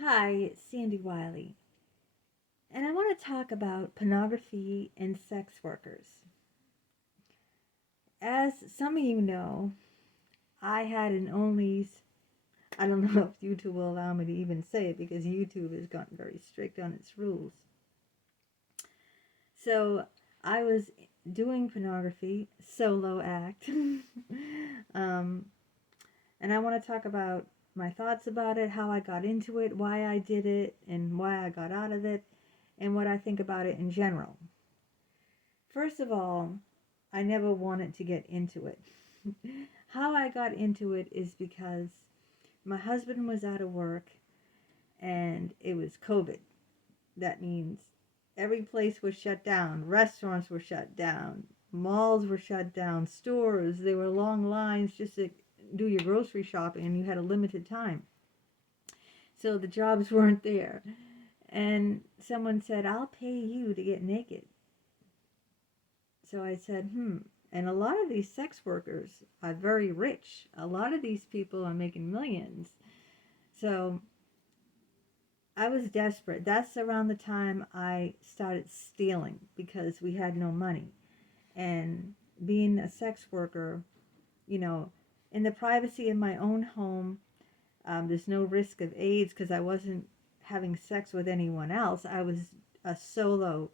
Hi, it's Sandy Wiley, and I want to talk about pornography and sex workers. As some of you know, I had an Only's. I don't know if YouTube will allow me to even say it because YouTube has gotten very strict on its rules. So I was doing pornography, solo act, um, and I want to talk about my thoughts about it, how I got into it, why I did it, and why I got out of it, and what I think about it in general. First of all, I never wanted to get into it. How I got into it is because my husband was out of work and it was COVID. That means every place was shut down. Restaurants were shut down. Malls were shut down. Stores, there were long lines just to do your grocery shopping and you had a limited time. So the jobs weren't there. And someone said, I'll pay you to get naked. So I said, And a lot of these sex workers are very rich. A lot of these people are making millions. So I was desperate. That's around the time I started stealing because we had no money. And being a sex worker, you know, in the privacy of my own home, there's no risk of AIDS because I wasn't having sex with anyone else. I was a solo.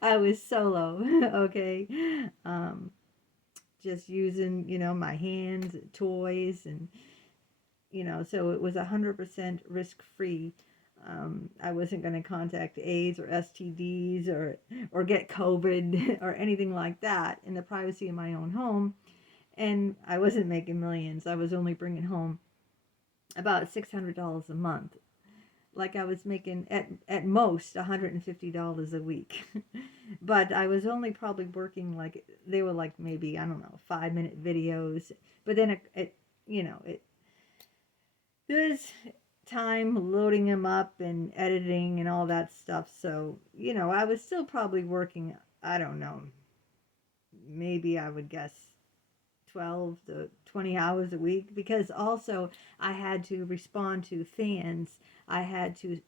I was solo, okay? Um, just using, my hands, toys, and, so it was 100% risk free. I wasn't going to contact AIDS or STDs or get COVID or anything like that in the privacy of my own home. And I wasn't making millions. I was only bringing home about $600 a month. Like I was making at most $150 a week. But I was only probably working like, they were like maybe, I don't know, 5-minute videos. But then it there's time loading them up and editing and all that stuff. So, I was still probably working, I don't know, maybe I would guess 12 to 20 hours a week because also I had to respond to fans. I had to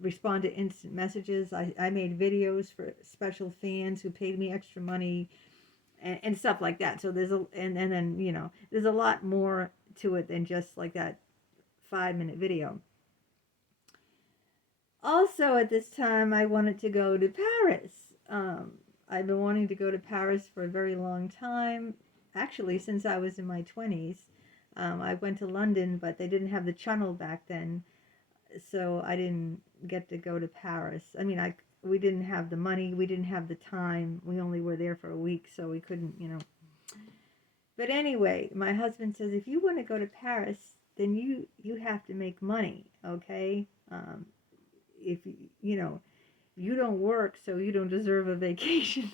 respond to instant messages. I made videos for special fans who paid me extra money and stuff like that. So and then, there's a lot more to it than just like that 5-minute video. Also, at this time, I wanted to go to Paris. I've been wanting to go to Paris for a very long time. Actually, since I was in my 20s. I went to London, but they didn't have the channel back then, so I didn't get to go to Paris. I mean, we didn't have the money, we didn't have the time. We only were there for a week, so we couldn't. But anyway, my husband says if you want to go to Paris, then you have to make money, okay? If you don't work, so you don't deserve a vacation.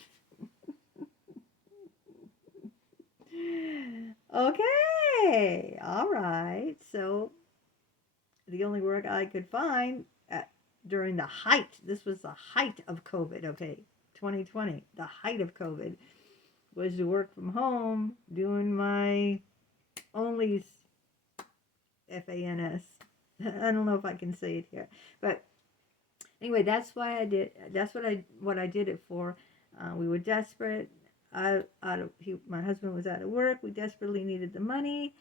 Okay, all right. So the only work I could find during the height, this was the height of COVID, okay, 2020, the height of COVID, was to work from home doing my Only's FANS. I don't know if I can say it here, but anyway, that's why I did. That's what I did it for. We were desperate. My husband was out of work. We desperately needed the money,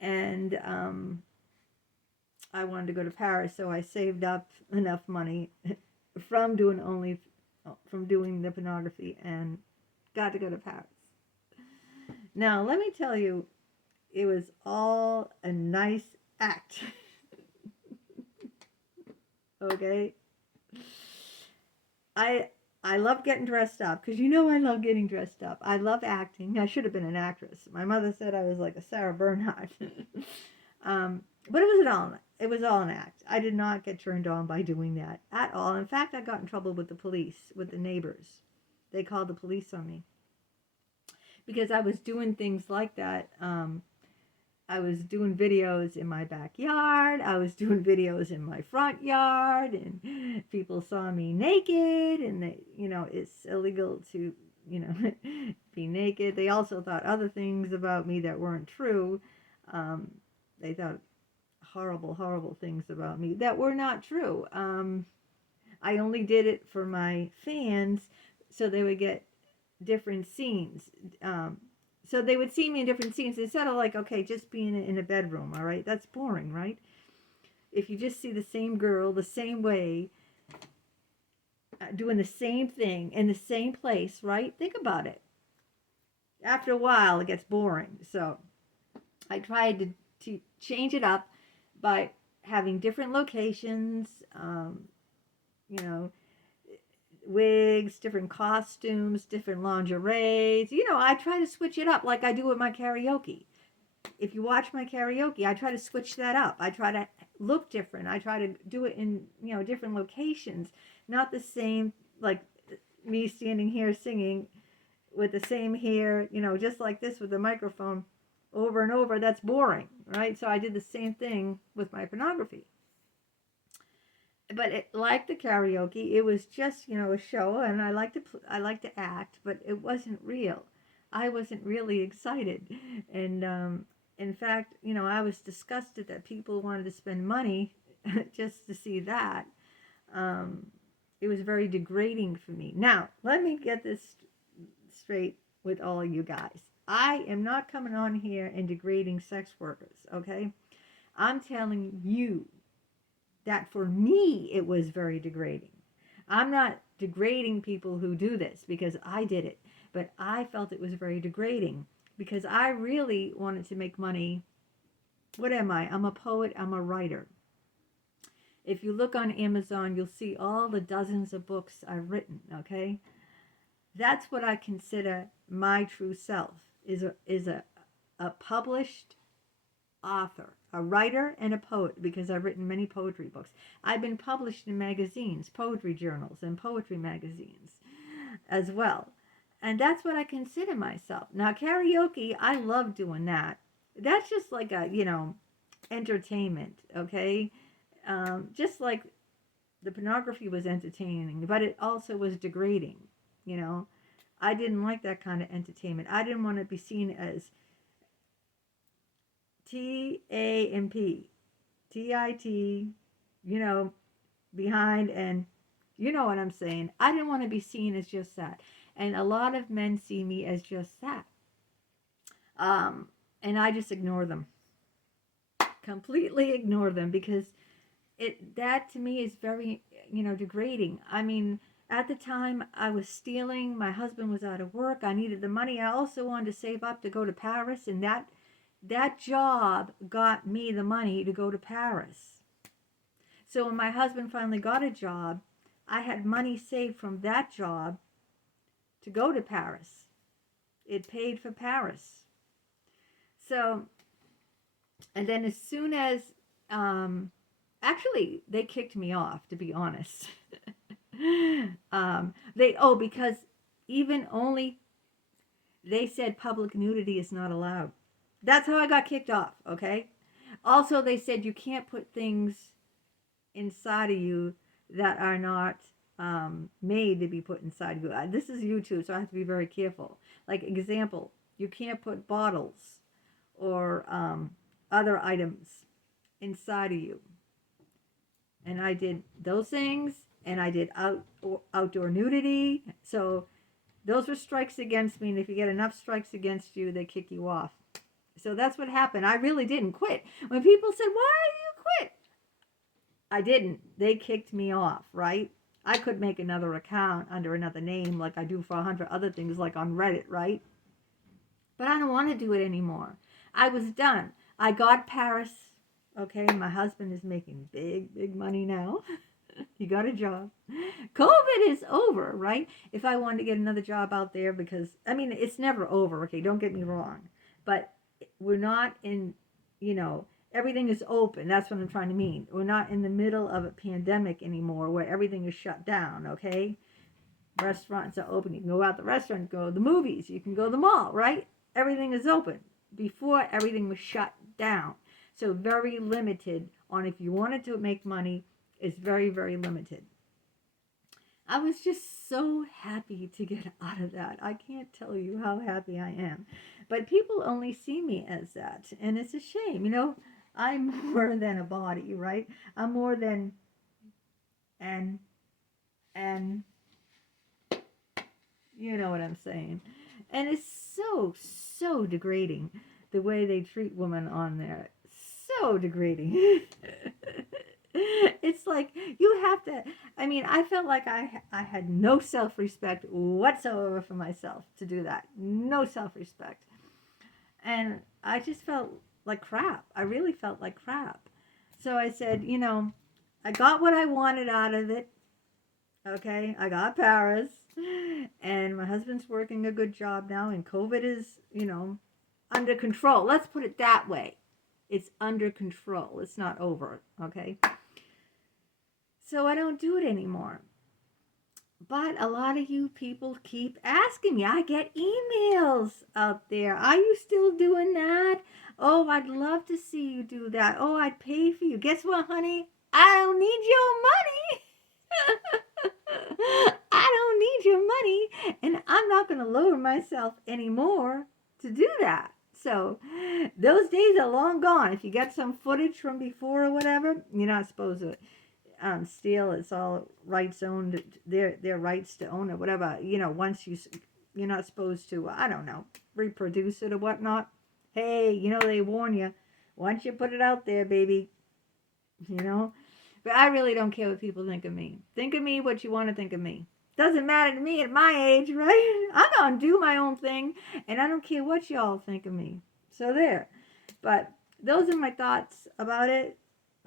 and I wanted to go to Paris, so I saved up enough money from from doing the pornography, and got to go to Paris. Now, let me tell you, it was all a nice act. Okay, I I love getting dressed up because I love getting dressed up. I love acting. I should have been an actress. My mother said I was like a Sarah Bernhardt. But it was all an act. I did not get turned on by doing that at all. In fact, I got in trouble with the police, with the neighbors. They called the police on me because I was doing things like that. I was doing videos in my backyard. I was doing videos in my front yard, and people saw me naked. And it's illegal to, be naked. They also thought other things about me that weren't true. They thought horrible, horrible things about me that were not true. I only did it for my fans so they would get different scenes. So they would see me in different scenes instead of like, okay, just being in a bedroom, all right? That's boring, right? If you just see the same girl the same way, doing the same thing in the same place, right? Think about it. After a while, it gets boring. So I tried to change it up by having different locations, you know, wigs, different costumes, different lingeries. I try to switch it up like I do with my karaoke. If you watch my karaoke, I try to switch that up. I try to look different. I try to do it in, different locations, not the same, like me standing here singing with the same hair, just like this with the microphone over and over. That's boring, right? So I did the same thing with my pornography. But like the karaoke, it was just, a show, and I like to act, but it wasn't real. I wasn't really excited. And in fact, I was disgusted that people wanted to spend money just to see that. It was very degrading for me. Now, let me get this straight with all of you guys. I am not coming on here and degrading sex workers, okay? I'm telling you that for me, it was very degrading. I'm not degrading people who do this because I did it, but I felt it was very degrading because I really wanted to make money. What am I? I'm a poet. I'm a writer. If you look on Amazon, you'll see all the dozens of books I've written, okay? That's what I consider my true self, is a published author, a writer, and a poet, because I've written many poetry books. I've been published in magazines, poetry journals, and poetry magazines as well. And that's what I consider myself. Now, karaoke, I love doing that. That's just like a, entertainment, okay? Just like the pornography was entertaining, but it also was degrading, I didn't like that kind of entertainment. I didn't want to be seen as TAMP, TIT, behind, and you know what I'm saying. I didn't want to be seen as just that. And a lot of men see me as just that. And I just ignore them. Completely ignore them because that to me is very, degrading. I mean, at the time I was stealing, my husband was out of work, I needed the money. I also wanted to save up to go to Paris, and that job got me the money to go to Paris. So when my husband finally got a job, I had money saved from that job to go to Paris. It paid for Paris. So, and then as soon as, actually, they kicked me off, to be honest. Because they said public nudity is not allowed. That's how I got kicked off, okay? Also, they said you can't put things inside of you that are not made to be put inside of you. This is YouTube, so I have to be very careful. Like, example, you can't put bottles or other items inside of you. And I did those things, and I did outdoor nudity. So those were strikes against me, and if you get enough strikes against you, they kick you off. So that's what happened. I really didn't quit. When people said, why did you quit? I didn't. They kicked me off, right? I could make another account under another name like I do for 100 other things, like on Reddit, right? But I don't want to do it anymore. I was done. I got Paris. Okay, my husband is making big, big money now. He got a job. COVID is over, right? If I wanted to get another job out there, because, I mean, it's never over, okay? Don't get me wrong. But we're not in, everything is open. That's what I'm trying to mean. We're not in the middle of a pandemic anymore where everything is shut down, okay? Restaurants are open. You can go out the restaurant, go to the movies. You can go to the mall, right? Everything is open. Before, everything was shut down. So very limited on if you wanted to make money, it's very, very limited. I was just so happy to get out of that. I can't tell you how happy I am. But people only see me as that. And it's a shame, I'm more than a body, right? I'm more than and and you know what I'm saying. And it's so degrading the way they treat women on there. So degrading. It's like you have to. I mean, I felt like I had no self respect whatsoever for myself to do that. No self respect, and I just felt like crap. I really felt like crap. So I said, I got what I wanted out of it. Okay, I got Paris, and my husband's working a good job now, and COVID is, under control. Let's put it that way. It's under control. It's not over. Okay. So I don't do it anymore. But a lot of you people keep asking me. I get emails out there. Are you still doing that? Oh, I'd love to see you do that. Oh, I'd pay for you. Guess what, honey? I don't need your money. I don't need your money. And I'm not going to lower myself anymore to do that. So those days are long gone. If you get some footage from before or whatever, you're not supposed to steal. It's all rights owned. Their rights to own it, whatever. Once you're not supposed to. I don't know, reproduce it or whatnot. Hey, they warn you. Once you put it out there, baby. But I really don't care what people think of me. Think of me what you want to think of me. Doesn't matter to me at my age, right? I'm gonna do my own thing, and I don't care what y'all think of me. So there. But those are my thoughts about it.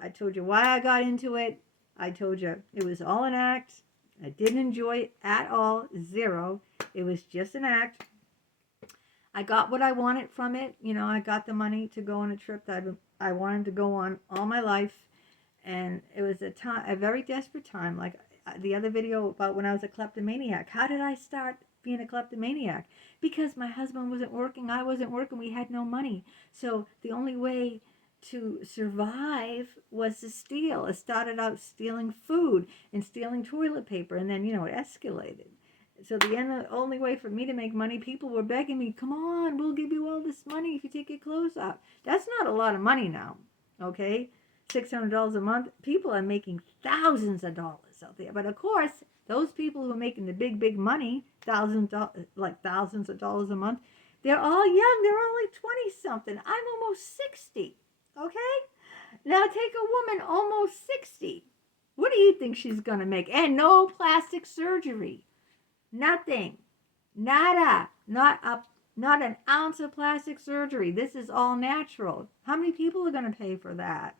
I told you why I got into it. I told you it was all an act. I didn't enjoy it at all. Zero. It was just an act. I got what I wanted from it. I got the money to go on a trip that I wanted to go on all my life. And it was a very desperate time. Like the other video about when I was a kleptomaniac. How did I start being a kleptomaniac? Because my husband wasn't working. I wasn't working. We had no money. So the only way to survive was to steal. It started out stealing food and stealing toilet paper, and then it escalated. So the only way for me to make money, people were begging me, come on, we'll give you all this money if you take your clothes off. That's not a lot of money now, okay? $600 a month. People are making thousands of dollars out there. But of course, those people who are making the big money, thousands of dollars a month, they're all young. They're only 20-something. I'm almost 60. Okay? Now take a woman almost 60. What do you think she's going to make? And no plastic surgery. Nothing. Nada. Not an ounce of plastic surgery. This is all natural. How many people are going to pay for that?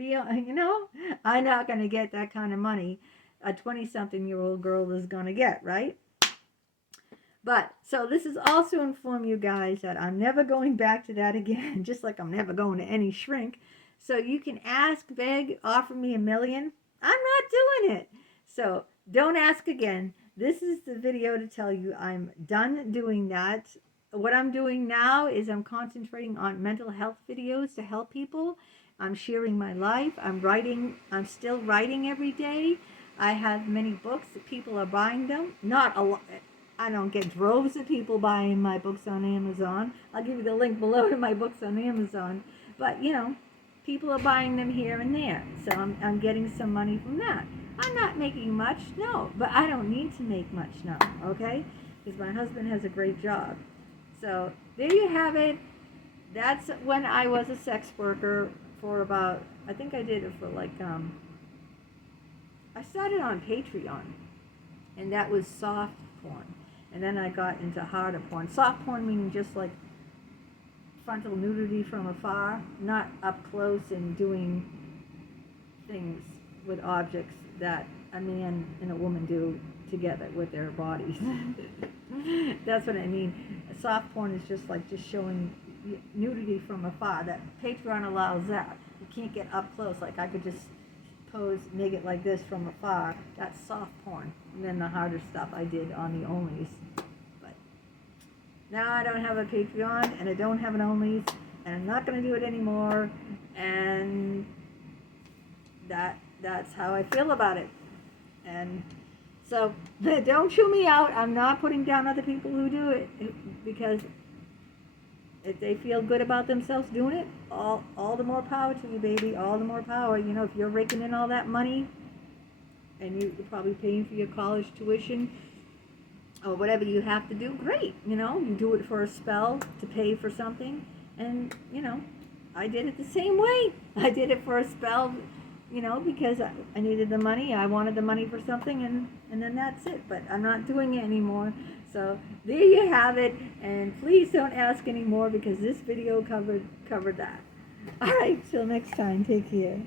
I'm not going to get that kind of money a 20-something-year-old girl is going to get, right? But, so this is also to inform you guys that I'm never going back to that again, just like I'm never going to any shrink. So you can ask, beg, offer me $1 million. I'm not doing it. So don't ask again. This is the video to tell you I'm done doing that. What I'm doing now is I'm concentrating on mental health videos to help people. I'm sharing my life. I'm still writing every day. I have many books. People are buying them. Not a lot. I don't get droves of people buying my books on Amazon. I'll give you the link below to my books on Amazon. But, people are buying them here and there. So I'm getting some money from that. I'm not making much, no. But I don't need to make much now, okay? Because my husband has a great job. So there you have it. That's when I was a sex worker for about, I think I did it for I started on Patreon. And that was soft porn. And then I got into harder porn. Soft porn meaning just like frontal nudity from afar, not up close and doing things with objects that a man and a woman do together with their bodies. That's what I mean. Soft porn is just showing nudity from afar. That Patreon allows that. You can't get up close. Like I could just pose, make it like this from afar. That's soft porn. And then the harder stuff I did on the Onlys. But now I don't have a Patreon and I don't have an Onlys and I'm not going to do it anymore. And that's how I feel about it. And so don't chew me out. I'm not putting down other people who do it because If they feel good about themselves doing it, all the more power to you, baby. All the more power. You know, if you're raking in all that money and you're probably paying for your college tuition or whatever you have to do, great. You know, you do it for a spell to pay for something. And, you know, I did it the same way. I did it for a spell, you know, because I needed the money. I wanted the money for something, and then that's it. But I'm not doing it anymore. So there you have it. And please don't ask anymore because this video covered that. All right, till next time. Take care.